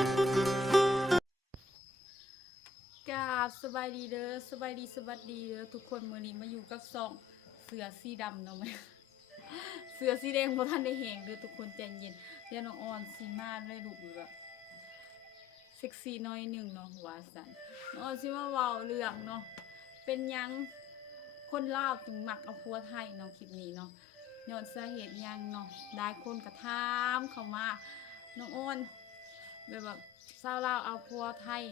กราบสบายดีเด้อสบายดีสวัสดีเด้อทุกคนมื้อนี้มาอยู่กับ2เสือสีดำเนาะแม่เสือสีแดงบ่ทันได้แหงเด้อทุกคนใจเย็นเดี๋ยวน้องออนสิมาเลยลูกแบบเซ็กซี่น้อยหนึงเนาะว่าซั่นน้องออนสิมาเว้าเรื่องเนาะเป็นหยังคนลาวจึงมักเอาผัวไทยเนาะคลิปนี้เนาะย้อนสาเหตุหยังเนาะหลายคนก็ถามเข้ามาน้องออนแบบว่าชาวลาวเอาผัวไทย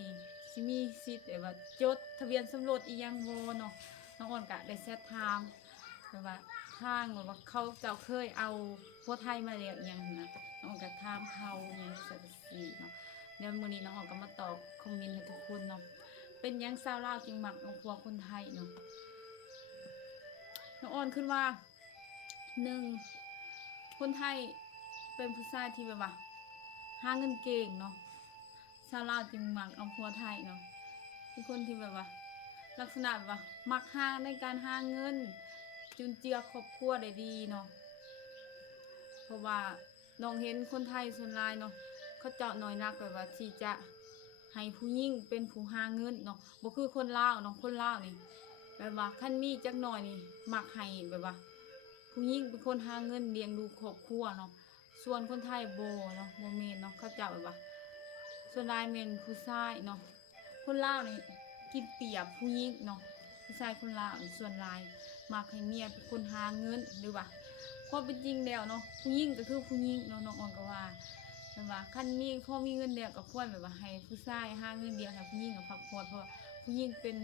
สิมีสิทธิ์แบบว่าจดทะเบียนสมรสอีหยังบ่เนาะน้องออนก็ได้แชทถามแบบว่าทางแบบว่าเขาเจ้าเคยเอาผัวไทยมาแล้วอีหยังนะน้องออนก็ถามเขาอีหยังจังซี่เนาะเดี๋ยวมื้อนี้น้องออนก็มาตอบคอมเมนต์ให้ทุกคนเนาะเป็นหยังชาวลาวจึงมักเอาผัวคนไทยเนาะน้องออนขึ้นว่า1คนไทยเป็นผู้ชายที่แบบว่าหาเงินเก่งเนาะชาวลาวจึงมักเอาผัวไทยเนาะเป็นคนที่แบบว่าลักษณะแบบว่ามักหาในการหาเงินจุนเจือครอบครัวได้ดีเนาะเพราะว่าน้องเห็นคนไทยส่วนหลายเนาะเขาเจาะน้อยนักแบบว่าที่จะให้ผู้หญิงเป็นผู้หาเงินเนาะบ่คือคนลาวเนาะคนลาวนี่แบบว่าคันมีจักหน่อยนี่มักให้แบบว่าผู้หญิงเป็นคนหาเงินเลี้ยงดูครอบครัวเนาะส่วนคนไทยบ่เนาะบ่แม่นเนาะเขาเจ้าแบบว่าส่วนหลายแม่นผู้ชายเนาะคนลาวนี่กินเปรียบผู้หญิงเนาะผู้ชายคนลาวส่วนหลายมักให้เมียเป็นคนหาเงินหรือว่าพอเป็นจริงแล้วเนาะผู้หญิงก็คือผู้หญิงเนาะน้องอ่อนก็ว่าแบบว่าคันมีพอมีเงินแล้วก็ควรแบบว่าให้ผู้ชายหาเงินเลี้ยงให้ผู้หญิงก็พักผ่อนเพราะว่าผู้หญิงเป็น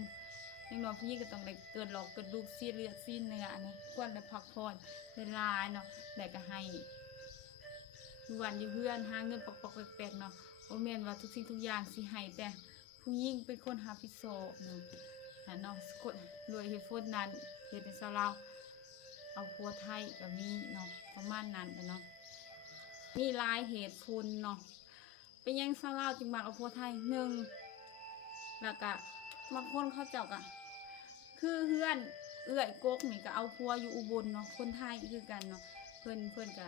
อย่างน้อยผู้หญิงก็ต้องได้เกิดหลอกเกิดลูกซีเลือดซีเนื้อนะควรได้พักผ่อนได้หลายเนาะแล้วก็ให้อยู่วันอยู่เพื่อนหาเงินปอกๆแปลกๆเนาะบ่แม่นว่าทุกสิ่งทุกอย่างสิให้แต่ผู้หญิงเป็นคนรับผิดชอบเนาะเนาะคนรวยเหตุผลนั้นเฮ็ดให้ชาวลาวเอาผัวไทยก็มีเนาะประมาณนั้นเนาะมีหลายเหตุผลเนาะเป็นหยังชาวลาวจึงมักเอาผัวไทยแล้วก็บางคนเขาเจ้าก็คือเฮือนเอื้อยกกนี่ก็เอาผัวอยู่อุบลเนาะคนไทยคือกันเนาะเพิ่นก็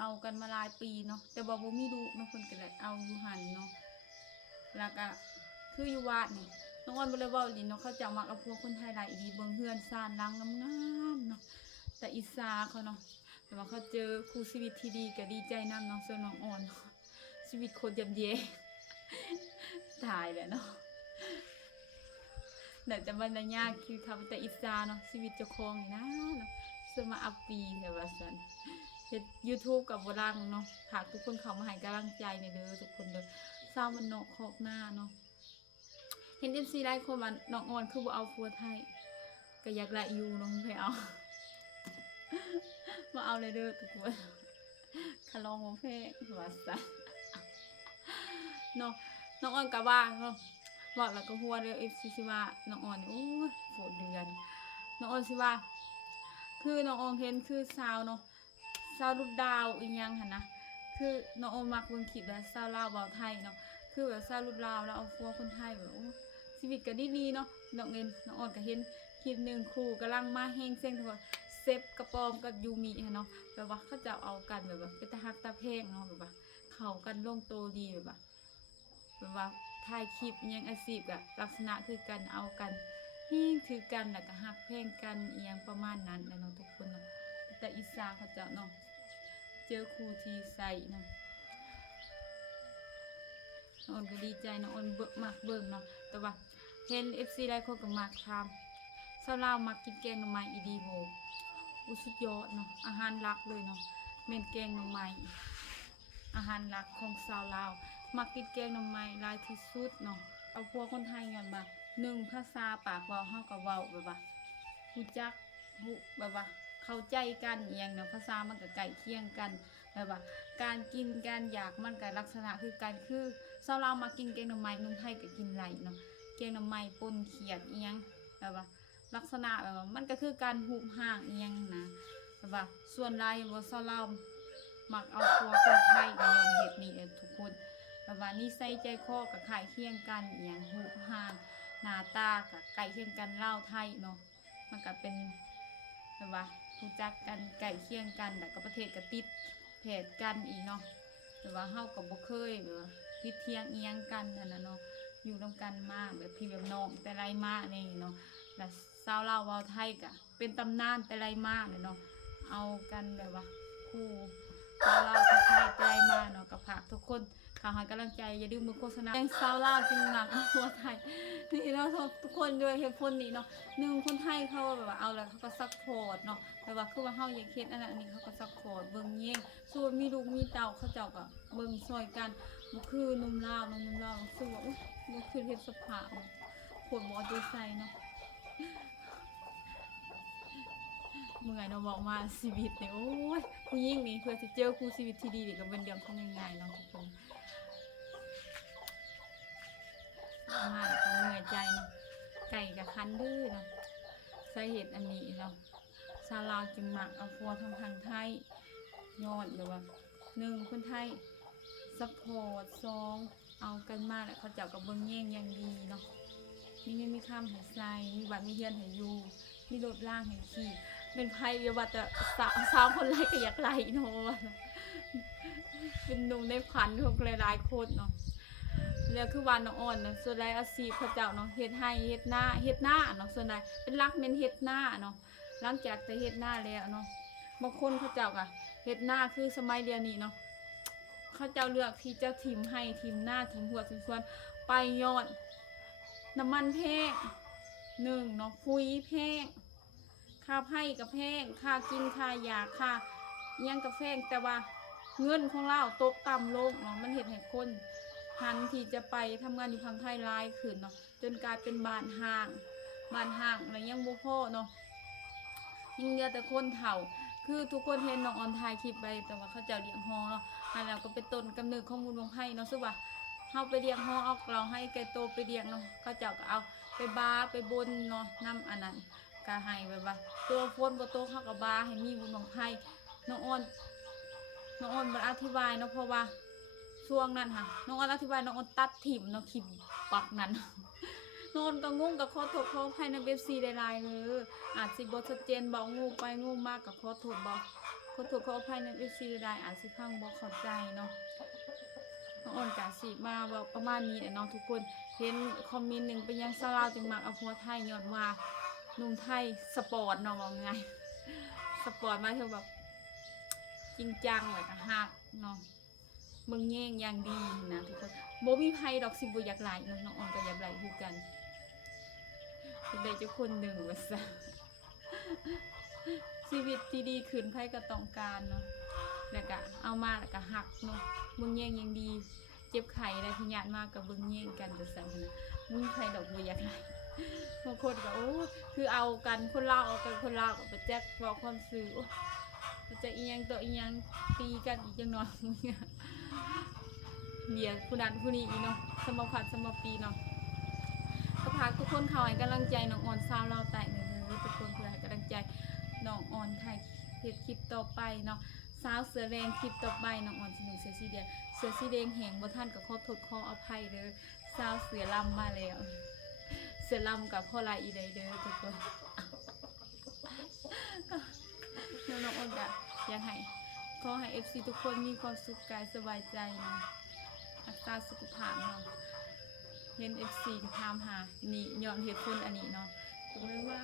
เอากันมาหลายปีเนาะแต่บ่มีลูกเนาะเพิ่นก็เลยเอาอยู่หั่นเนาะแล้วก็คืออยู่วัดนี่น้องอ้อนบ่เลยเว้าลินเนาะเขาเจ้ามักเอาผัวคนไทยหลายอีหลีเบิ่งเฮือนซ่านหลังงามๆเนาะแต่อิสาเขาเนาะแต่ว่าเขาเจอคู่ชีวิตที่ดีก็ดีใจนำเนาะส่วนน้องอ่อนชีวิตโคตรย่ำแย่ตายแล้วเนาะน่าจะบรรยากคือเขาแต่อิสาเนาะชีวิตเจ้าของนี่นะเนาะสมาอัปปีแต่ว่าซั่นเฮ็ด YouTube กับบ่ดังเนาะฝากทุกคนเข้ามาให้กำลังใจในเด้อทุกคนเด้อชาวมันนอกคอกหน้าเนาะเห็น MC หลายคนว่าน้องอ่อนคือบ่เอาผัวไทยก็อยากละอยู่เนาะไปเอาบ่เอาเลยเด้อทุกคนคาลองบ่แพ้ว่าซั่นเนาะน้องอ่อนก็ว่าเนาะบอกแล้วก็หัวเด้อ FC สิว่าน้องอ่อนโอ้ยโหดเดือนน้องอ่อนสิว่าคือน้องอ่อนเห็นคือสาวเนาะสาวลูกดาวอีหยังหั่นนะคือน้องอ่อนมักเบิ่งคลิปแล้วสาวลาวเว้าไทยเนาะคือแบบสาวลูกลาวแล้วเอาผัวคนไทยแบบโอ้ชีวิตก็ดีๆเนาะน้องอ่อนก็เห็นคลิปนึงครูกำลังมาแฮงเซ็งทุกคนเซฟกระปอมกับยูมิเนาะแบบว่าเขาจะเอากันแบบว่าเป็นตาฮักตาแพงเนาะแบบว่าเข้ากันลงโตดีแบบว่าถ่ายคลิปยังอาชีพกับลักษณะคือกันเอากันฮิ้งถือกันแล้วก็ฮักแพงกันเอียงประมาณนั้นนะเนาะทุกคนเนาะแต่อีสานเขาจะเนาะเจอครูที่ใส่เนาะน้องอ้นก็ดีใจน้องอ้นมักเบิ่งเนาะแต่ว่าเห็น FC หลายคนก็มักทำชาวลาวมักกินแกงหน่อไม้อีดีโบอุสุดยอดเนาะอาหารหลักเลยเนาะเม่นแกงหน่อไม้อาหารหลักของชาวลาวมักกินแกงหน่อไม้หลายที่สุดเนาะเอาพวกคนไทยกันมา1ภาษาปากเว้าเฮาก็เว้าแบบว่ารู้จักแบบว่าเข้าใจกันอีหยังเนาะภาษามันก็ใกล้เคียงกันแบบว่าการกินการอยากมันก็ลักษณะคือกันคือชาวลาวมากินแกงหน่อไม้นุ่มไทยก็กินไหลเนาะแกงหน่อไม้ป่นเขียดอีหยังแบบว่าลักษณะแบบว่ามันก็คือการหุบห่างอีหยังนะแบบว่าส่วนหลายว่าชาวลาวมักเอาพวกคนไทยก็ย้อนเหตุนี้ทุกคนแบบว่านิสัยใจคอกับคล้ายเคียงกันอีหยังหุบห่างหน้าตากับใกล้เคียงกันลาวไทยเนาะมันก็เป็นแบบว่ารู้จักกันใกล้เคียงกันแต่ก็ประเทศก็ติดแผดกันอีกเนาะแต่ว่าเฮาก็บ่เคยแบบว่า พิดเทียงเอียงกันนั่นน่ะเนาะอยู่นำกันมากแบบพี่แบบน้องแต่ไรมากนี่เนาะแล้วชาวลาวเว้าไทยก็เป็นตำนานแต่ไรมากเลยเนาะเอากันแบบว่าคู่ชาวลาวไทยแต่ไรมากเนาะกับฝากทุกคนข่าวให้กำลังใจอย่าลืมมือโฆษณาแกงชาวลาวจริงหนักทั่วไทยนี่เนาะทุกคนด้วยเหตุผลนี้เนาะหนึ่งคนไทยเขาแบบว่าเอาแล้วเขาก็ซัพพอร์ตเนาะแบบว่าคือว่าเฮาอยากเฮ็ดอันนั้นอันนี้เขาก็ซัพพอร์ตเบิ่งแย่งส่วนมีลูกมีเต้าเขาเจ้าก็เบิ่งซอยกันบ่คือหนุ่มลาวรู้สึกว่าอุ๊ยบ่คือเฮ็ดสภาพปวดบ่เอาใจใส่เนาะเมื่อยเนาะบอกมาชีวิตนี่โอ้ยผู้หญิงนี่เพื่อสิเจอคู่ชีวิตที่ดีนี่ก็เป็นเรื่องของง่ายๆเนาะทุกคนมาแล้วก็เหนื่อยใจเนาะไก่กับคันดื้อเนาะสาเหตุอันนี้เนาะชาวลาวจึงมักเอาพัวทางไทยย้อนแบบว่า1คนไทยซัพพอร์ต2เอากันมาแล้วเขาเจ้าก็เบิ่งแย่งอย่างดีเนาะมีเงินมีค่ำให้ใส่มีบ้านมีเรือนให้อยู่มีรถล่างให้ขี่เป็นไผเดียวว่าแต่สาวคนไรก็อยากไหลเนาะว่าเป็นหนุ่มในฝันของหลายๆคนเนาะแล้วคือว่าน้องอ่อนนะส่วนใหญ่อาชีพเขาเจ้าเนาะเฮ็ดให้เฮ็ดหน้าเนาะส่วนใหญ่เป็นหลักเน้นเฮ็ดหน้าเนาะหลังจากแต่เฮ็ดหน้าแล้วเนาะบางคนเขาเจ้าก็เฮ็ดหน้าคือสมัยเดียวนี้เนาะเขาเจ้าเลือกที่จะทิมให้ทิมหน้าทิมหัวทิมส่วนไปยอดน้ำมันแพง1เนาะปุ๋ยแพงค่าไผ่ก็แพงค่ากินค่ายาค่าอิหยังก็แพงแต่ว่าเงินของเราตกต่ำลงเนาะมันเฮ็ดให้คนหันที่จะไปทำงานอยู่ทางไทยหลายขึ้นเนาะจนกลายเป็นบ้านห่างแล้วยังบ่พอเนาะยิ่งเหลือแต่คนเฒ่าคือทุกคนเห็นน้องออนถ่ายคลิปไปแต่ว่าเขาเจ้าเลี้ยงฮอเนาะอันแล้วก็เป็นต้นกำเนิดของบุญบังไพ่เนาะซึ่งว่าเฮาไปเลี้ยงฮอเอาเราให้ไก่โตไปเลี้ยงเนาะเขาเจ้าก็เอาไปบาไปบนเนาะนำอันนั้นก็ให้แบบว่าตัวฝนบ่ตกเฮาก็บาให้มีบุญบังไพ่น้องออนบ่อธิบายเนาะเพราะว่าช่วงนั้นค่ะน้องออนอธิบายน้องออนตัดถิ่มเนาะคลิปปักนั้นน้องออนก็งงกับขอโทษขออภัยในเว็บซีหลายๆเลยอาจสิบ่ชัดเจนบ่งูไปงูมากก็ขอโทษขออภัยในเว็บซีหลายๆอาจสิฟังบ่เข้าใจเนาะน้องออนก็สิมาเว้าประมาณนี้แหละเนาะทุกคนเห็นคอมเมนต์หนึงเป็นยังชาวลาวจึงมักเอาผัวไทยย้อนว่าหนุ่มไทยสปอร์ตเนาะว่าไงสปอร์ตมาเท่าแบบจริงจังเลยก็ฮักเนาะเบิ่งแย่งอย่างดีนะทุกคนบ่มีไผดอกสิบ่อยากหลายเนาะน้องออนก็อยากหลายคือกันสิได้เจ้าคนหนึ่งว่าซะชีวิตที่ดีขึ้นไผก็ต้องการเนาะแล้วก็เอามาแล้วก็ฮักเนาะเบิ่งแย่งอย่างดีเจ็บไข้ได้พิญาตมากก็เบิ่งแย่งกันจังซั่นนะบ่มีไผดอกบ่อยากหลายบางคนก็โอ้คือเอากันคนลาวเอากันคนลาวก็บ่แจ๊กเว้าความซื่อจะอีหยังต่ออีหยังตีกันอีกจังหน่อยเบียดผู้นั้นผู้นี้อีเนาะสมพัดสมปีเนาะก็พาทุกคนเข้าให้กำลังใจน้องออนสาวลาวใต้เด้อทุกคนเพื่อให้กำลังใจน้องออนไทยเฮ็ดคลิปต่อไปเนาะสาวเสือแดงคลิปต่อไปน้องออนสิหนึ่งเสือสีแดงแหงบ่ทันก็ขอโทษขออภัยเด้อสาวเสือลำมาแล้วเสือลำกับพ่อลายอีใดเด้อทุกคนน้องออนก็อยากให้ขอให้ FC ทุกคนมีความสุขกายสบายใจเนาะรักษาสุขภาพเนาะเห็น FC ถามหานี่ย้อนเหตุผลอันนี้เนาะถูกไหมว่า